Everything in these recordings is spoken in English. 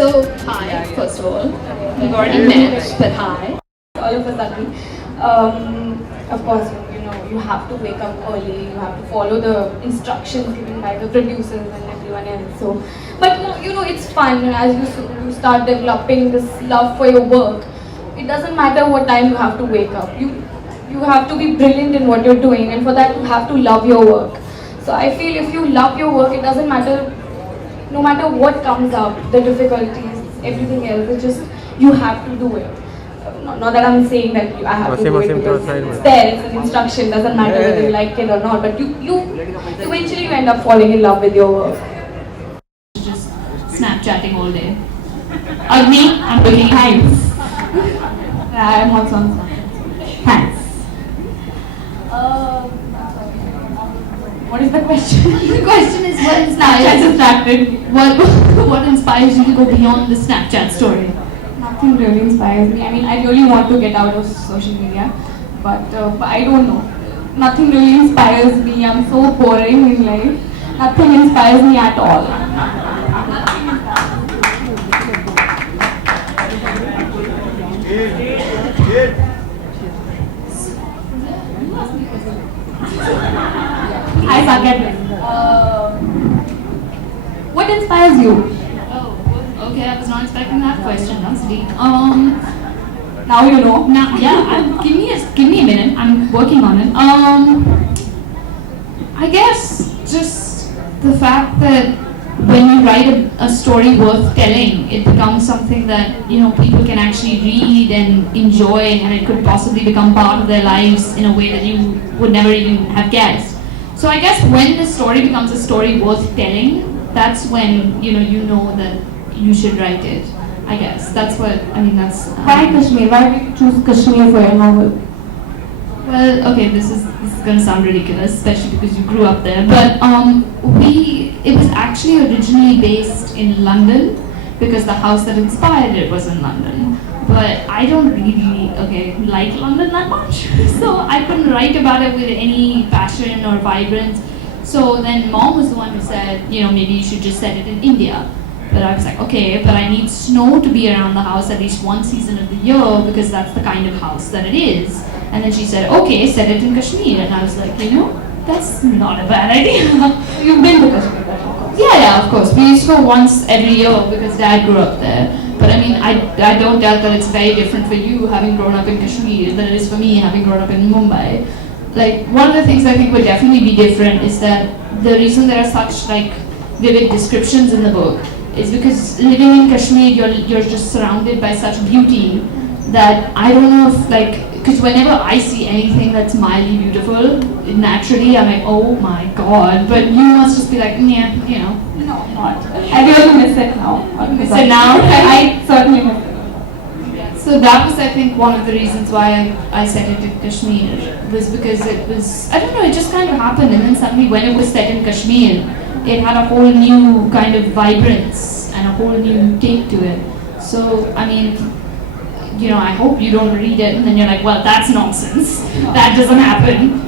So, hi, first of all. We've already met, but hi. All of a sudden, of course, you have to wake up early, you have to follow the instructions given by the producers and everyone else. So, but it's fun as you start developing this love for your work. It doesn't matter what time you have to wake up. You have to be brilliant in what you're doing, and for that you have to love your work. So I feel if you love your work, it doesn't matter, no matter what comes up, the difficulties, everything else. It's just you have to do it. Not that I'm saying that I have to do it because it's there, it's an instruction, doesn't matter whether you like it or not, but you eventually end up falling in love with your work. Just Snapchatting all day. Me, I'm looking thanks. I'm also on Snapchat. Thanks. What is the question? The question is what inspires you to go beyond the Snapchat story? Nothing really inspires me. I mean, I really want to get out of social media, but I don't know. Nothing really inspires me. I'm so boring in life. Nothing inspires me at all. I suck at it. What inspires you? Okay, I was not expecting that question. That's deep. Now you know. Now, yeah. Give me a minute. I'm working on it. I guess just the fact that when you write a story worth telling, it becomes something that people can actually read and enjoy, and it could possibly become part of their lives in a way that you would never even have guessed. So I guess when the story becomes a story worth telling, that's when you know that you should write it. I guess that's what I mean. That's why Kashmir? Why did you choose Kashmir for your novel? Well, okay, this is gonna sound ridiculous, especially because you grew up there. But it was actually originally based in London because the house that inspired it was in London. But I don't really like London that much, so I couldn't write about it with any passion or vibrance. So then Mom was the one who said, maybe you should just set it in India. But I was like, okay, but I need snow to be around the house at least one season of the year because that's the kind of house that it is. And then she said, okay, set it in Kashmir. And I was like, that's not a bad idea. You've been to Kashmir, of course. Yeah, of course. We used to go once every year because Dad grew up there. But I mean, I don't doubt that it's very different for you having grown up in Kashmir than it is for me having grown up in Mumbai. Like, one of the things I think would definitely be different is that the reason there are such vivid descriptions in the book is because living in Kashmir, you're just surrounded by such beauty that I don't know if because whenever I see anything that's mildly beautiful, naturally I'm like, oh my god. But you must just be like, yeah, No, not. I really miss it now. Miss it now? I certainly miss it. So that was, I think, one of the reasons why I set it in Kashmir, was because it was, I don't know, it just kind of happened, and then suddenly when it was set in Kashmir, it had a whole new kind of vibrance and a whole new take to it. So, I mean, I hope you don't read it and then you're like, well, that's nonsense. No. That doesn't happen.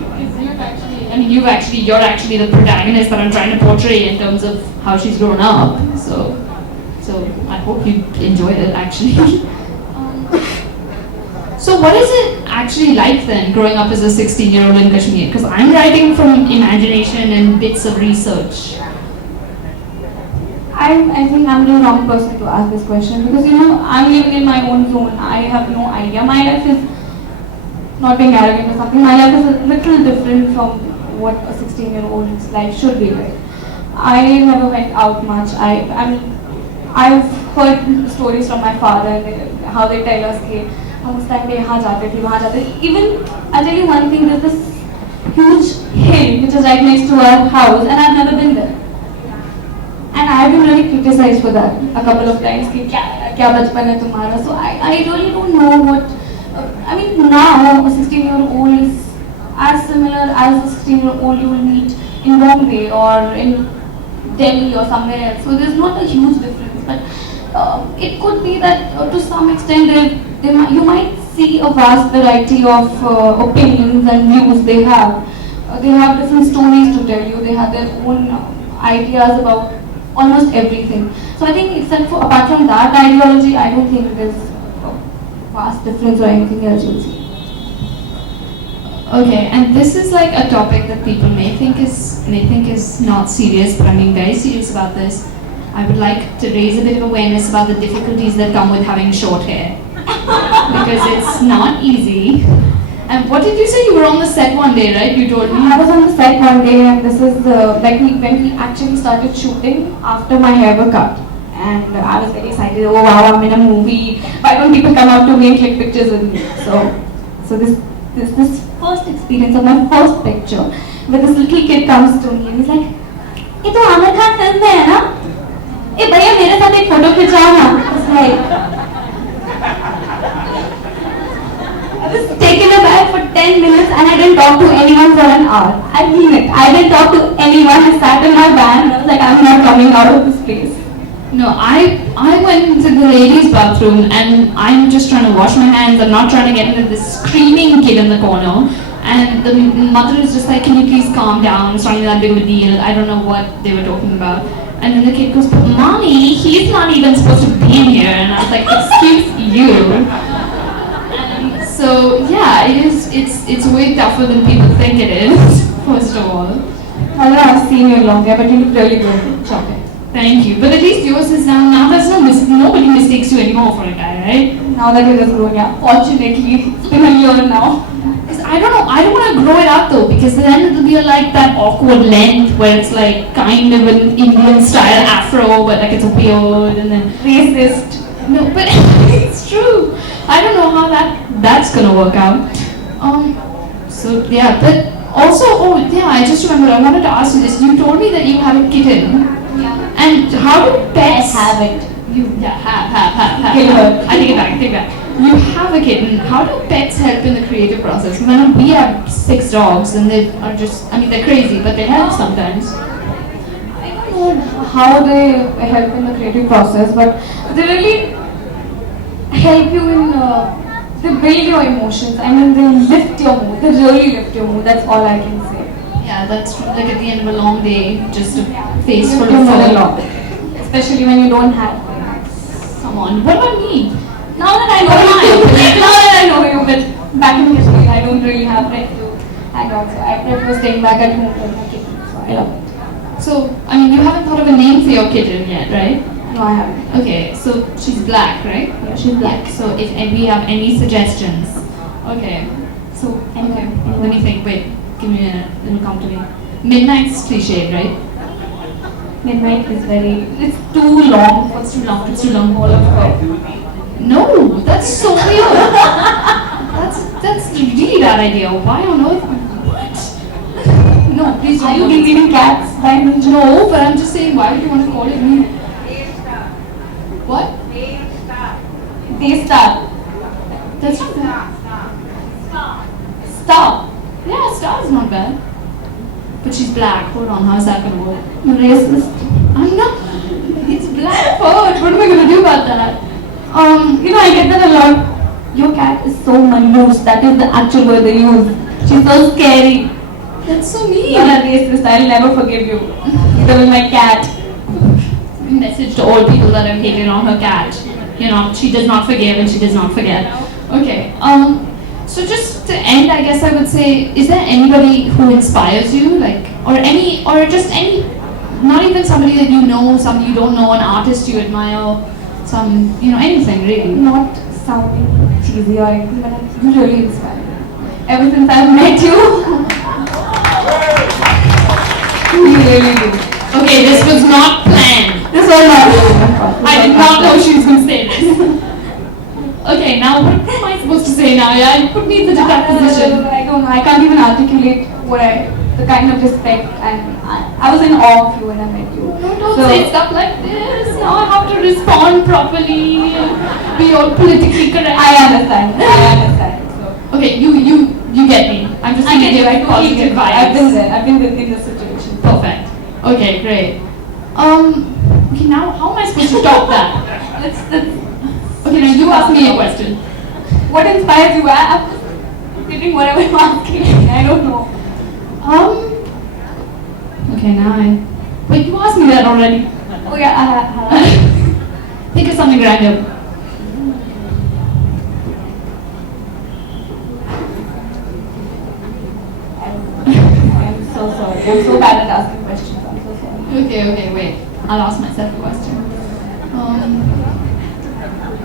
You're actually the protagonist that I'm trying to portray in terms of how she's grown up. So I hope you enjoyed it, actually. So what is it actually like then, growing up as a 16-year-old in Kashmir? Because I'm writing from imagination and bits of research. I think I'm the wrong person to ask this question because I'm living in my own zone. I have no idea. My life is not being arrogant or something. My life is a little different from what a 16-year-old's life should be like. I never went out much. I've heard stories from my father how they tell us that हम उस time पे यहाँ जाते थे वहाँ जाते थे. Even I'll tell you one thing. There's this huge hill which is right next to our house, and I've never been there. And I have been really criticized for that a couple of times. कि क्या बचपन है तुम्हारा? So I really don't know what. Now a 16-year-old is as similar as a 16-year-old you will meet in Bombay or in Delhi or somewhere else. So there's not a huge difference, but it could be that to some extent you might see a vast variety of opinions and views they have. They have different stories to tell you. They have their own ideas about almost everything. So I think except for, apart from that ideology, I don't think there's a vast difference or anything else you'll see. Okay, and this is like a topic that people may think is not serious, but I'm being very serious about this. I would like to raise a bit of awareness about the difficulties that come with having short hair. Because it's not easy. And what did you say? You were on the set one day, right? You told me. I was on the set one day, and this is when we actually started shooting after my hair was cut. And I was very excited. Oh wow, I'm in a movie. Why don't people come up to me and click pictures with me? So this first experience of my first picture, where this little kid comes to me and he's like, "ये तो Aamir Khan film में है ना? ए भैया मेरे साथ एक photo खिंचाओ ना." It's like I was taken aback for 10 minutes and I didn't talk to anyone for an hour. I mean it. I didn't talk to anyone. I sat in my van and I was like, I'm not coming out of this place. No, I went into the ladies' bathroom and I'm just trying to wash my hands. I'm not trying to get into this screaming kid in the corner. And the mother is just like, can you please calm down? It's not even that big of a deal. I don't know what they were talking about. And then the kid goes, but mommy, he's not even supposed to be in here. And I was like, excuse you. And so yeah, it's way tougher than people think it is, first of all. I don't know, I've seen you long hair, but you look really good. Chocolate. Thank you. But at least yours is now there's nobody mistakes you anymore for a guy, right? Now that it has grown, yeah. Fortunately, it's been a year now. I don't know, I don't want to grow it out though, because then it'll be like that awkward length where it's like kind of an Indian style afro, but like it's a beard and then Racist. no, but it's true. I don't know how that's gonna work out. So yeah, but also, oh yeah, I just remembered, I wanted to ask you this. You told me that you have a kitten. Yeah. And how do pets have it. have. Kill her. I take it back. You have a kitten. How do pets help in the creative process? Because I know we have 6 dogs and they are just, I mean, they're crazy, but they help sometimes. I don't know how they help in the creative process, but they really help you in, they build your emotions. I mean, they lift your mood. They really lift your mood. That's all I can say. Yeah, that's true. Like at the end of a long day, just a face full Lift your of mood a fur. lot. Especially when you don't have Come on, what about me? Now that I know you, but back in history, I don't really have friends to hang out, so I prefer staying back at home with my kitten, so I love it. So, I mean, you haven't thought of a name for your kitten yet, right? No, I haven't. Okay, so she's black, right? Yeah, she's black. Yeah, so if we have any suggestions. Okay, so, okay, let me think, wait, give me a minute, let me come to me. Midnight's cliched, right? Midnight is it's too long. What's too long? It's too long. All of her. No, that's so weird. that's really bad idea. Why on earth? What? No, please Are don't. you deleting cats by me? No, but I'm just saying, why would you want to call it me? What? Daystar. That's not bad. Star. Yeah, Star's not bad. But she's black. Hold on, how's that gonna work? You're racist. I'm not. It's black fur. What am I gonna do about that? I get that a lot. Your cat is so malnourished. That is the actual word they use. She's so scary. That's so mean. You're a racist. I'll never forgive you. Neither will my cat. Message to all people that have hated on her cat. You know, she does not forgive and she does not forget. Okay. So just to end, I guess I would say, is there anybody who inspires you, like, or just any, not even somebody that you know, somebody you don't know, an artist you admire, some, anything really? Not sounding cheesy or anything, but you really inspire me. Ever since I've met you, you really do. Okay, this was not planned. This was not really. I did not know she was going to say this. Okay, now what am I supposed to say now? Yeah, you put me in the tough position. I don't know. I can't even articulate the kind of respect, and I was in awe of you when I met you. No, don't say stuff like this. Now I have to respond properly and be all politically correct. I understand. So. Okay, you get me. I'm just giving you like positive vibes. I've been there. I've been in this situation. Perfect. Okay, great. Okay, now how am I supposed to top that? Okay, now you ask me a question. What inspires you? I'm just repeating whatever I'm asking. I don't know. Okay, now wait, you asked me that already. Oh yeah, Think of something random. I'm so sorry. I'm so bad at asking questions. I'm so sorry. Okay, wait. I'll ask myself a question.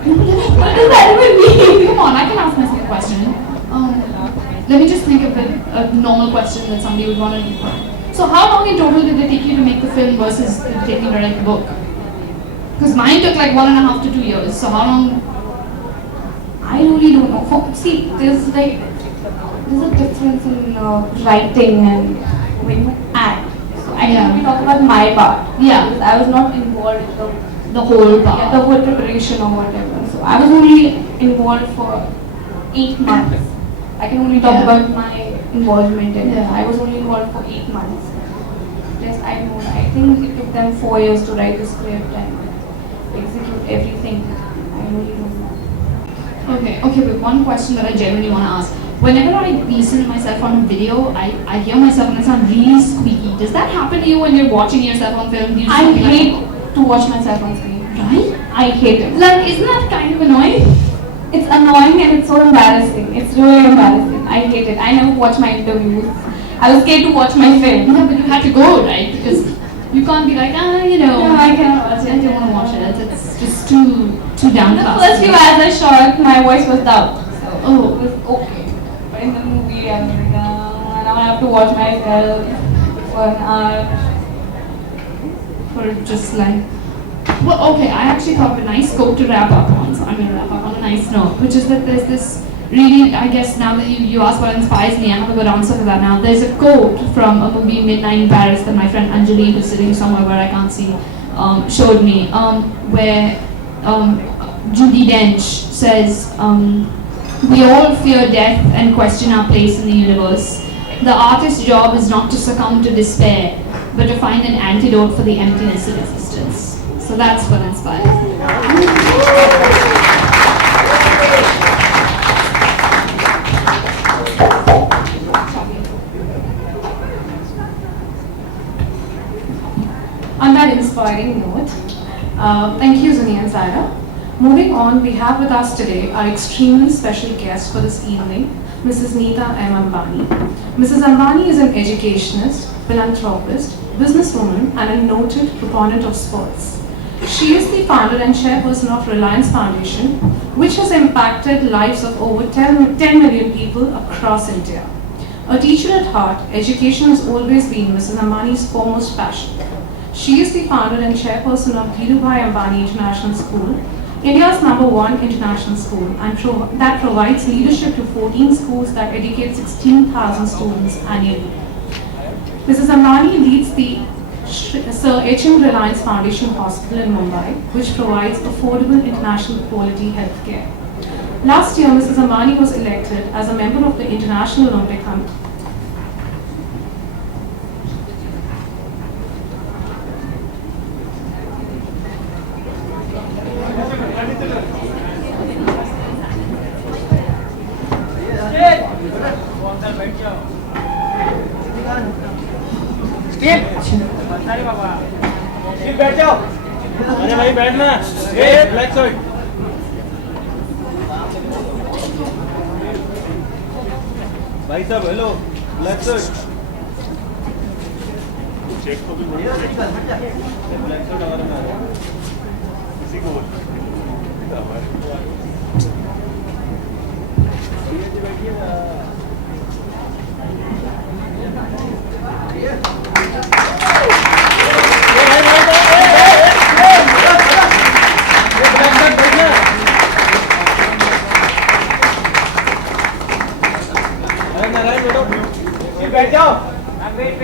What does that even mean? Come on, I can ask myself a question. Let me just think of a normal question that somebody would want to know. So how long in total did it take you to make the film versus it taking to write the book? Because mine took like 1.5 to 2 years. So how long? I really don't know. See, there's a difference in writing and when you act. So I can only talk about my part. Yeah. Because I was not involved in The whole part. the whole preparation or whatever. So I was only involved for 8 months. I can only talk about my involvement in it. I was only involved for 8 months. Yes, I know. I think it took them 4 years to write the script and execute everything. I really don't know. Okay, but one question that I genuinely want to ask. Whenever I listen to myself on a video, I hear myself and I sound really squeaky. Does that happen to you when you're watching yourself on film? Do you I hate to watch myself on screen. Right? I hate it. Like, isn't that kind of annoying? It's annoying and it's so embarrassing. It's really embarrassing. I hate it. I never watch my interviews. I was scared to watch my film. Yeah, but you had to go, right? Because you can't be like, No, I cannot watch I it. don't want to watch it. It's just too downcast. The first few ads I shot, my voice was down. So Oh. it was okay. But in the movie, I'm like, now I have to watch myself for an hour. For just like, well, okay, I actually thought of a nice quote to wrap up on, so I'm going to wrap up on a nice note, which is that there's this really, I guess now that you asked what inspires me, I have a good answer for that now. There's a quote from a movie, Midnight in Paris, that my friend Anjali, who's sitting somewhere where I can't see, showed me, where Judi Dench says, we all fear death and question our place in the universe. The artist's job is not to succumb to despair, but to find an antidote for the emptiness of existence. So that's what inspires me. On that inspiring note, thank you Zuni and Zaira. Moving on, we have with us today our extremely special guest for this evening, Mrs. Neeta M. Ambani. Mrs. Ambani is an educationist, philanthropist, businesswoman, and a noted proponent of sports. She is the founder and chairperson of Reliance Foundation, which has impacted lives of over 10 million people across India. A teacher at heart, education has always been Mrs. Ambani's foremost passion. She is the founder and chairperson of Dhirubhai Ambani International School, India's #1 international school, and that provides leadership to 14 schools that educate 16,000 students annually. Mrs. Ambani leads the Sir H.M. Reliance Foundation Hospital in Mumbai, which provides affordable international quality healthcare. Last year, Mrs. Ambani was elected as a member of the International Olympic Committee. बैठ जाओ। अरे भाई बैठना। Relax हो। भाई साहब hello relax हो। Check को भी रिलैक्स हो नगर में किसी को बोल। बैठ जाओ। वेट।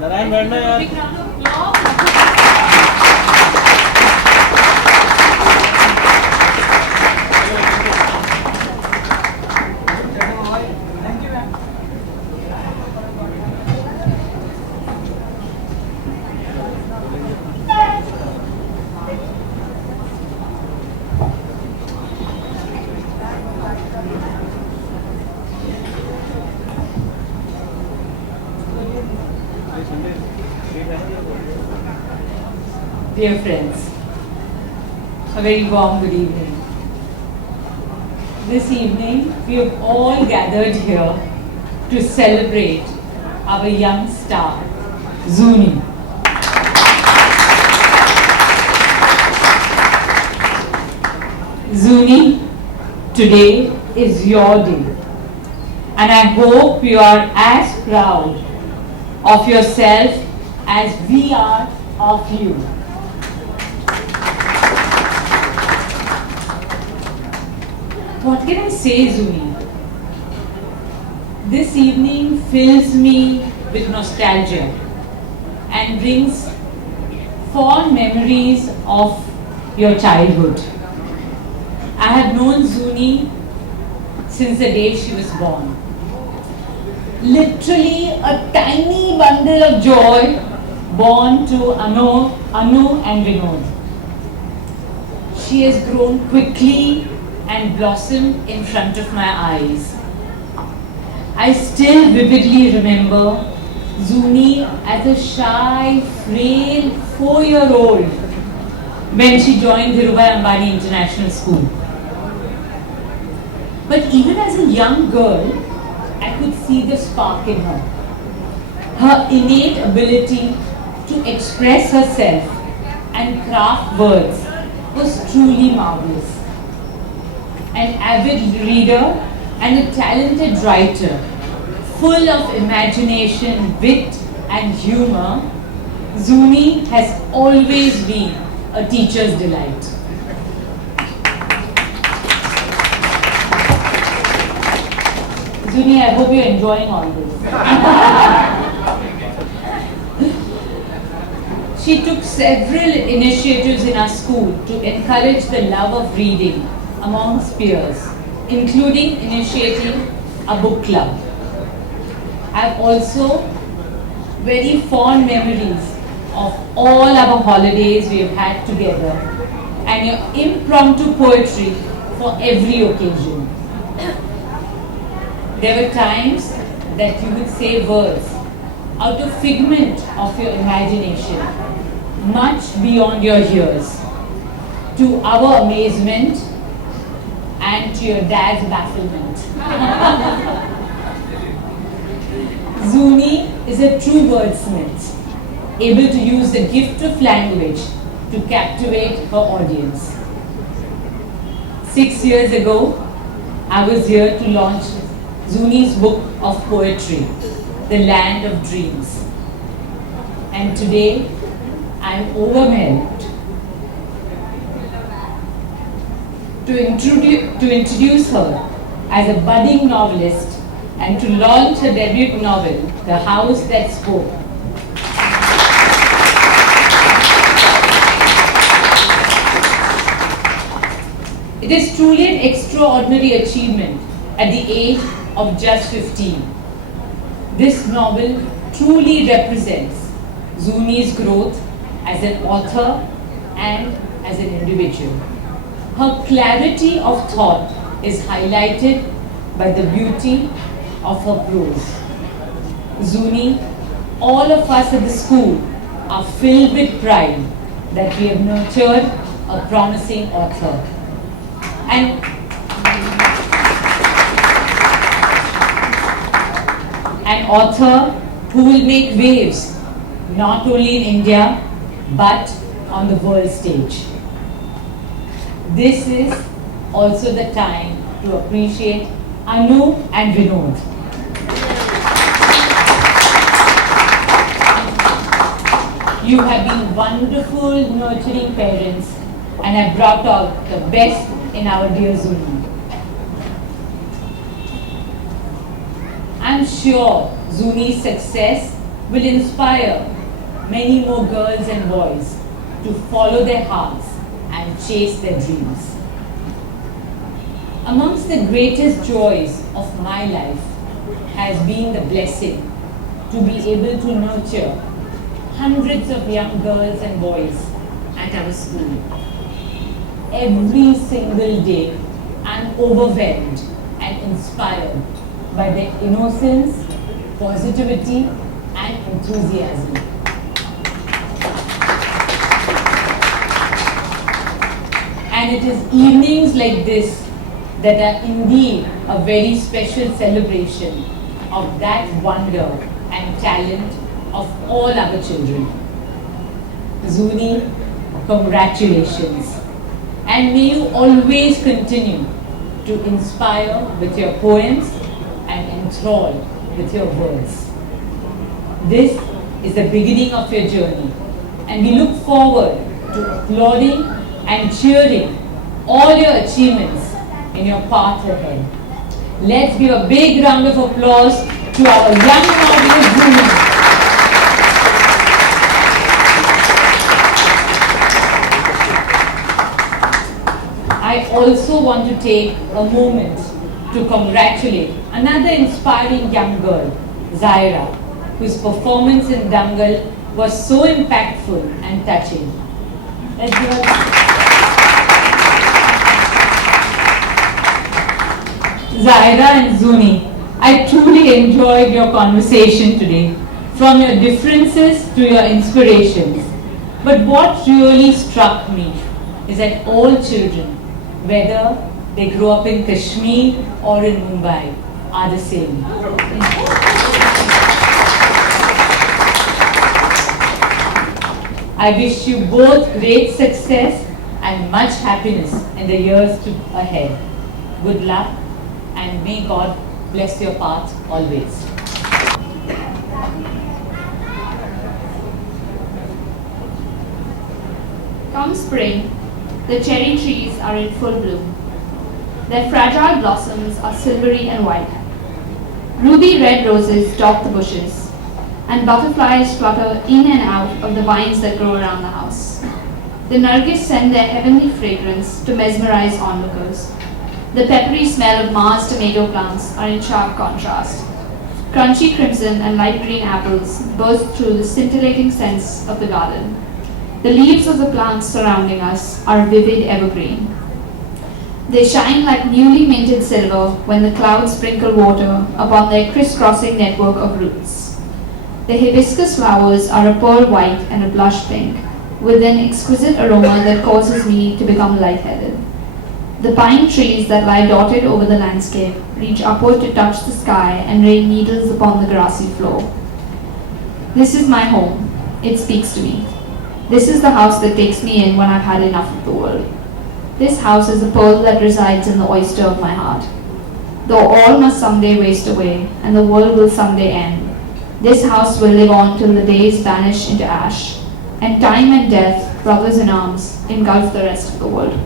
नारायण बैठना यार। Dear friends, a very warm good evening. This evening, we have all gathered here to celebrate our young star, Zuni. Zuni, today is your day, and I hope you are as proud of yourself as we are of you. What can I say, Zuni? This evening fills me with nostalgia and brings fond memories of your childhood. I have known Zuni since the day she was born. Literally a tiny bundle of joy born to Anu and Vinod. She has grown quickly and blossomed in front of my eyes. I still vividly remember Zuni as a shy, frail 4-year-old when she joined Dhirubhai Ambani International School. But even as a young girl, I could see the spark in her. Her innate ability to express herself and craft words was truly marvelous. An avid reader and a talented writer, full of imagination, wit and humor, Zuni has always been a teacher's delight. Zuni, I hope you're enjoying all this. She took several initiatives in our school to encourage the love of reading amongst peers, including initiating a book club. I have also very fond memories of all our holidays we have had together and your impromptu poetry for every occasion. There were times that you would say words out of figment of your imagination, much beyond your years, to our amazement and to your dad's bafflement. Zuni is a true wordsmith, able to use the gift of language to captivate her audience. 6 years ago, I was here to launch Zuni's book of poetry, The Land of Dreams. And today, I am overwhelmed to introduce her as a budding novelist and to launch her debut novel, The House That Spoke. It is truly an extraordinary achievement at the age of just 15. This novel truly represents Zuni's growth as an author and as an individual. Her clarity of thought is highlighted by the beauty of her prose. Zuni, all of us at the school are filled with pride that we have nurtured a promising author. And an author who will make waves not only in India but on the world stage. This is also the time to appreciate Anu and Vinod. You have been wonderful, nurturing parents and have brought out the best in our dear Zuni. I'm sure Zuni's success will inspire many more girls and boys to follow their hearts and chase their dreams. Amongst the greatest joys of my life has been the blessing to be able to nurture hundreds of young girls and boys at our school. Every single day, I'm overwhelmed and inspired by their innocence, positivity, and enthusiasm. And it is evenings like this that are indeed a very special celebration of that wonder and talent of all our children. Zuni, congratulations. And may you always continue to inspire with your poems and enthrall with your words. This is the beginning of your journey, and we look forward to applauding and cheering all your achievements in your path ahead. Let's give a big round of applause to our young novelist Zuni. I also want to take a moment to congratulate another inspiring young girl, Zaira, whose performance in Dangal was so impactful and touching. Let's give her Zaira and Zuni, I truly enjoyed your conversation today, from your differences to your inspirations. But what really struck me is that all children, whether they grow up in Kashmir or in Mumbai, are the same. I wish you both great success and much happiness in the years ahead. Good luck, and may God bless your path always. Come spring, the cherry trees are in full bloom. Their fragile blossoms are silvery and white. Ruby red roses dot the bushes, and butterflies flutter in and out of the vines that grow around the house. The nargis send their heavenly fragrance to mesmerize onlookers. The peppery smell of Mars tomato plants are in sharp contrast. Crunchy crimson and light green apples burst through the scintillating scents of the garden. The leaves of the plants surrounding us are vivid evergreen. They shine like newly minted silver when the clouds sprinkle water upon their crisscrossing network of roots. The hibiscus flowers are a pearl white and a blush pink, with an exquisite aroma that causes me to become lightheaded. The pine trees that lie dotted over the landscape reach upward to touch the sky and rain needles upon the grassy floor. This is my home. It speaks to me. This is the house that takes me in when I've had enough of the world. This house is a pearl that resides in the oyster of my heart. Though all must someday waste away, and the world will someday end, this house will live on till the days vanish into ash, and time and death, brothers in arms, engulf the rest of the world.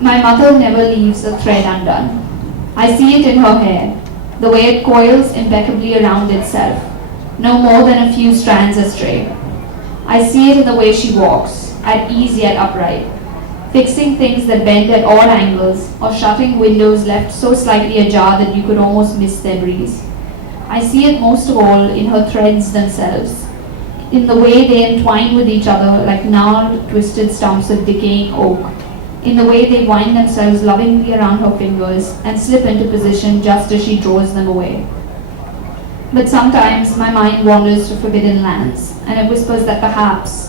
My mother never leaves a thread undone. I see it in her hair, the way it coils impeccably around itself, no more than a few strands astray. I see it in the way she walks, at ease yet upright, fixing things that bend at all angles, or shutting windows left so slightly ajar that you could almost miss their breeze. I see it most of all in her threads themselves, in the way they entwine with each other like gnarled, twisted stumps of decaying oak, in the way they wind themselves lovingly around her fingers and slip into position just as she draws them away. But sometimes my mind wanders to forbidden lands, and it whispers that perhaps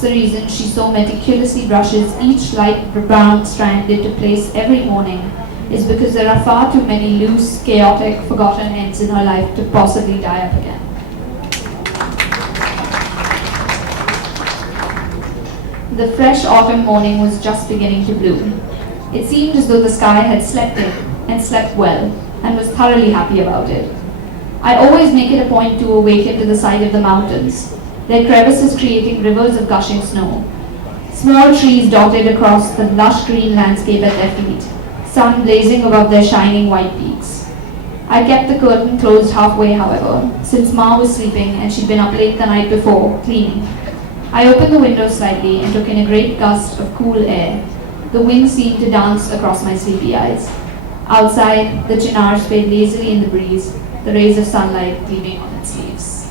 the reason she so meticulously brushes each light brown strand into place every morning is because there are far too many loose, chaotic, forgotten ends in her life to possibly die up again. The fresh autumn morning was just beginning to bloom. It seemed as though the sky had slept in, and slept well, and was thoroughly happy about it. I always make it a point to awaken to the sight of the mountains, their crevices creating rivers of gushing snow. Small trees dotted across the lush green landscape at their feet, sun blazing above their shining white peaks. I kept the curtain closed halfway, however, since Ma was sleeping and she'd been up late the night before, cleaning. I opened the window slightly and took in a great gust of cool air. The wind seemed to dance across my sleepy eyes. Outside, the chinar swayed lazily in the breeze, the rays of sunlight gleaming on its leaves.